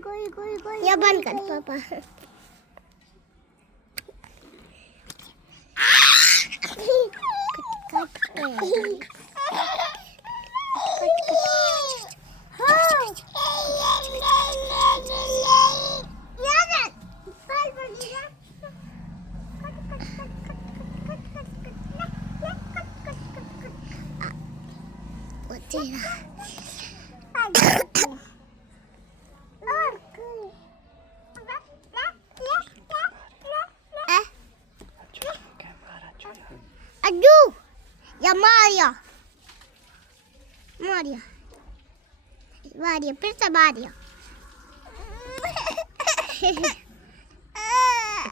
ये बंद कर पापा। Aduh, ya Maria, फिर से Maria.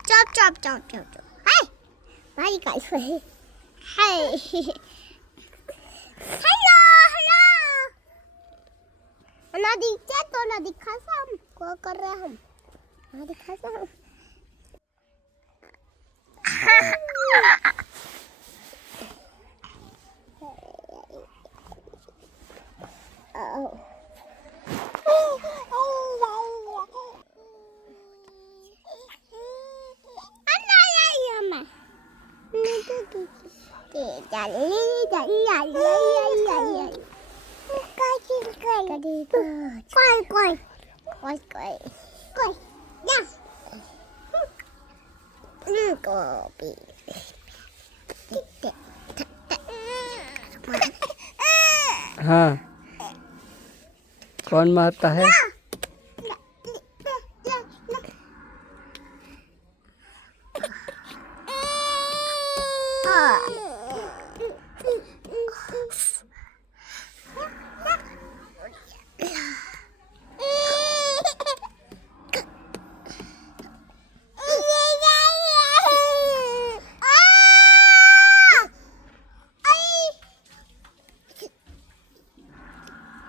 Chop. Hey, Maria guys. Hey. Hello. नदी क्या तो नदी खासा हम को कर रहे हम नदी खासा हम हाँ, कौन मारता है?